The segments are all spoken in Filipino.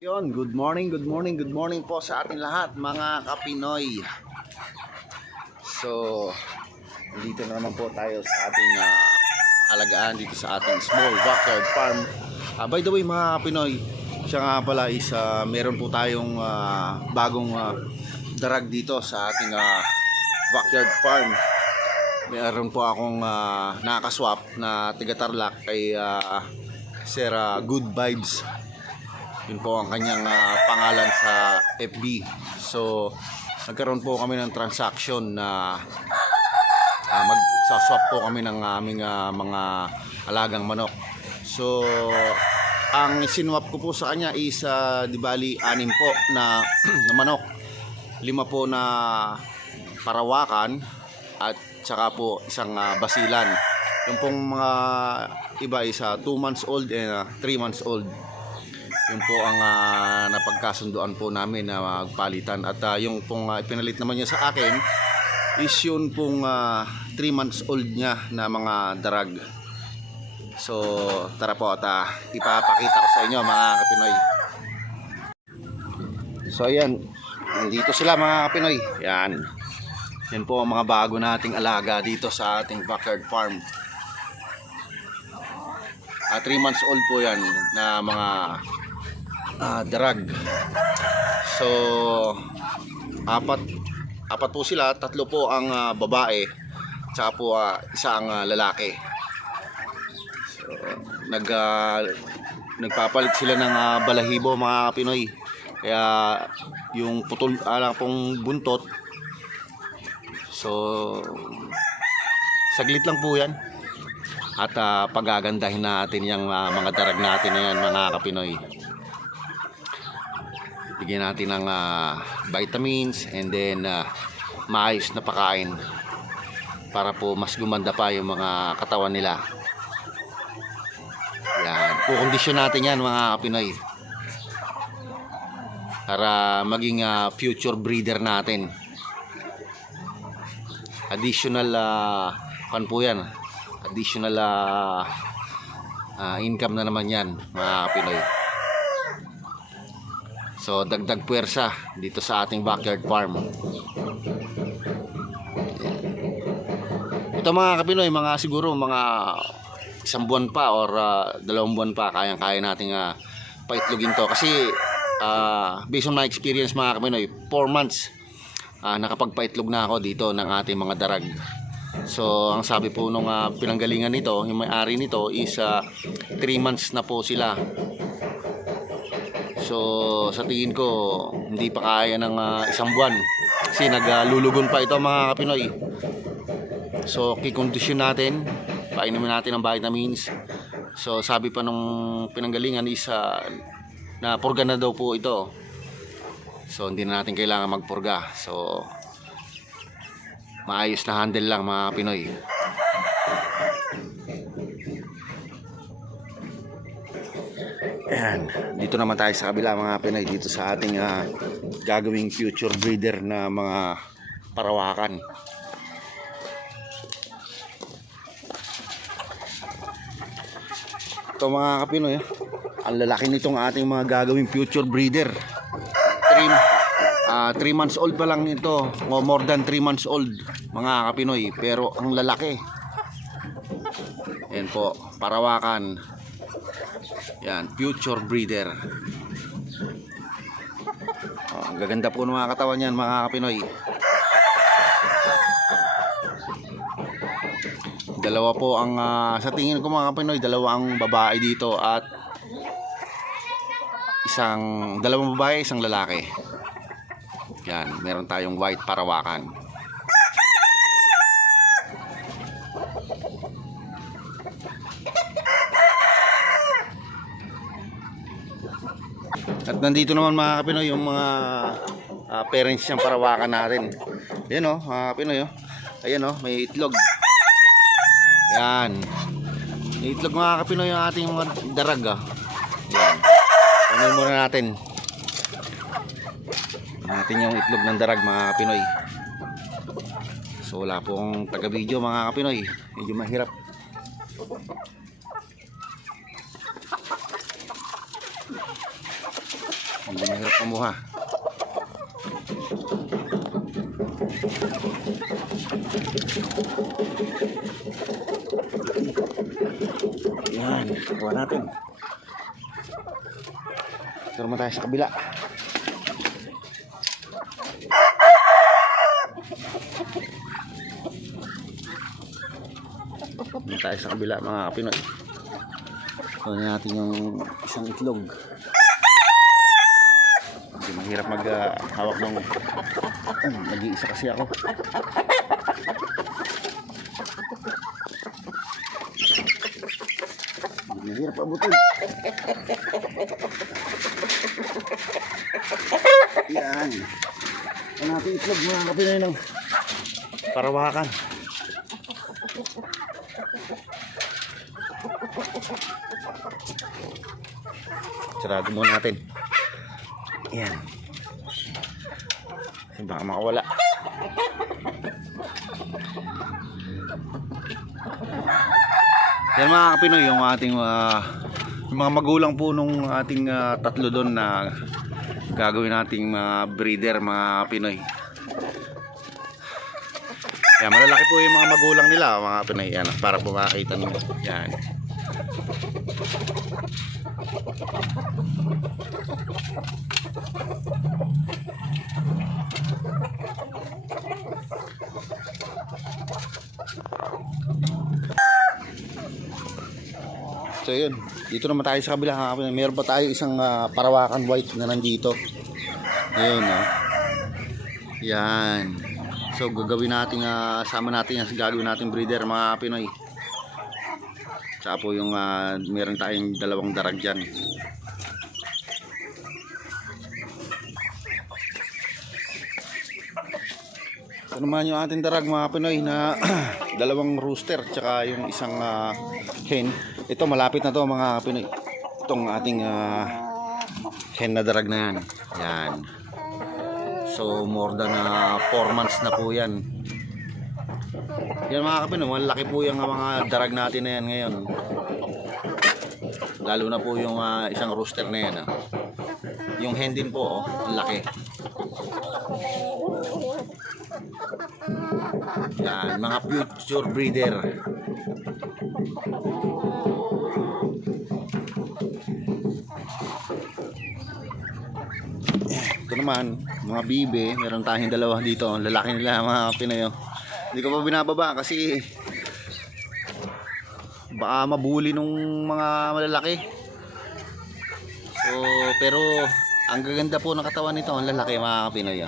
Good morning po sa ating lahat mga Kapinoy. So, dito na naman po tayo sa ating alagaan dito sa ating small backyard farm. By the way mga Kapinoy, siya nga pala is meron po tayong bagong darag dito sa ating backyard farm. Meron po akong nakaswap na tiga-Tarlac kay Sir Good Vibes. Yun po ang kanyang pangalan sa FB. So nagkaroon po kami ng transaction na magsaswap po kami ng aming mga alagang manok. So ang sinwap ko po sa kanya is di bali 6 po na, na manok, 5 po na parawakan at saka po isang basilan. Yung pong mga iba is 2 months old and 3 months old. Yun po ang napagkasunduan po namin na magpalitan. At yung pong ipinalit naman niya sa akin is yun pong 3 months old niya na mga darag. So tara po at ipapakita ko sa inyo mga Kapinoy. So ayan, nandito sila mga Kapinoy. Yan. Yan po ang mga bago nating alaga dito sa ating backyard farm. 3 months old po yan na mga darag. So apat po sila, 3 po ang babae, tsaka po isa ang lalaki. So nagpapalit sila ng balahibo mga Pinoy. Kaya yung putol pong buntot, so saglit lang po yan. At pagagandahin natin yung mga darag natin na yan mga Kapinoy. Bigyan natin ng vitamins and then maayos na pakain para po mas gumanda pa yung mga katawan nila. Yan, kukondisyon natin yan mga Pinoy para maging future breeder natin. Additional kan po yan, additional income na naman yan mga Pinoy. So dagdag puwersa dito sa ating backyard farm. Ito mga Kapinoy, mga siguro mga 1 buwan pa or 2 buwan pa kayang-kaya nating paitlogin to. Kasi based on my experience mga Kapinoy, 4 months nakapagpaitlog na ako dito ng ating mga darag. So ang sabi po nung pinanggalingan nito, yung may-ari nito is 3 months na po sila. So sa tingin ko hindi pa kaya ng 1 buwan kasi naglulugon pa ito mga Kapinoy. So kikondisyon natin, painumin natin ng vitamins. So sabi pa nung pinanggalingan is na purga na daw po ito. So hindi na natin kailangan magpurga. So maayos na handle lang mga Pinoy. Ayan, dito naman tayo sa kabila mga Pinoy, dito sa ating gagawing future breeder na mga parawakan. Ito mga Kapinoy, ang lalaki nitong ating mga gagawing future breeder. 3 months old pa lang ito, more than 3 months old mga Kapinoy, pero ang lalaki. Ayan po, parawakan. Yan, future breeder. Ang gaganda po ng mga katawan yan mga Kapinoy. Dalawa po ang sa tingin ko mga Kapinoy, 2 ang babae dito at dalawang babae, isang lalaki. Yan, meron tayong white parawakan. At nandito naman mga Kapinoy yung mga parents niyang parawakan natin. Ayan o mga Kapinoy o. Ayan o, may itlog. Yan. May itlog mga Kapinoy yung ating mga darag. Yan. Kunin muna natin. Natin yung itlog ng darag mga Kapinoy. So wala pong taga-video mga Kapinoy. Medyo mahirap. Hindi mahirap pamuha. Yan, kuha natin. Ito naman tayo sa kabila. Ito tayo sa kabila mga Pinoy. Kunin natin yung isang itlog. Hindi mahirap maghawak ng nag-iisa kasi ako. Hindi mahirap abutin. Yan. Ang natin itlog mga Kapinoy ng parawakan. Sarado muna natin. Yan. Kasi baka makawala. Yan mga Kapinoy, yung ating yung mga magulang po nung ating tatlo doon na gagawin nating mga breeder mga Pinoy. Yan, malalaki po yung mga magulang nila mga Pinoy. Yan, para po makakita nyo. Yan. So yun, dito naman tayo sa kabila. Meron pa tayo isang parawakan white na nandito. Ayun, no? Yan. So gagawin natin, sama natin yan, gagawin natin breeder mga Pinoy. Tsaka po yung meron tayong dalawang darag dyan. Ito naman yung ating darag mga Pinoy na dalawang rooster tsaka yung isang hen. Ito malapit na to mga Pinoy. Itong ating hen na darag na yan. Yan. So more than 4 months na po yan. Yan mga Kapinoy, malaki po yung mga darag natin na yan ngayon. Lalo na po yung isang rooster na yan. Yung hen din po, ang laki. Yan, mga future breeder. Ito naman, mga bibe, meron tayong dalawa dito. Lalaki nila mga Pinoy. Hindi ko pa binababa kasi baka mabuli nung mga malalaki. So, pero ang gaganda po ng katawan nito, ang lalaki mga Pinoy.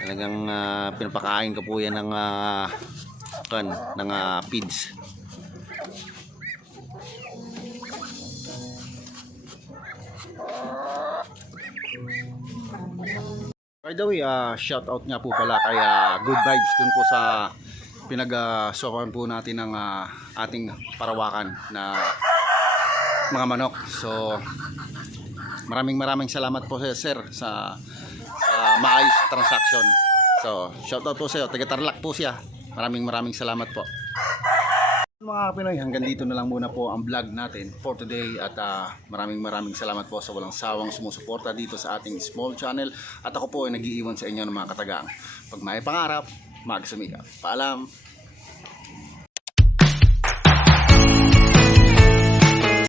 Talagang pinapakain ko po yan ng feeds. By the way, shout out nga po pala kay Good Vibes dun po sa pinag-sokan po natin ng ating parawakan na mga manok. So maraming salamat po sir sa maayos transaction. So shout out po sa iyo, taga Tarlac po siya. Maraming salamat po. Mga Pinoy, hanggang dito na lang muna po ang vlog natin for today at maraming salamat po sa walang sawang sumusuporta dito sa ating small channel at ako po ay nag-iiwan sa inyo ng mga katagang. Pag may pangarap, magsumikap. Paalam!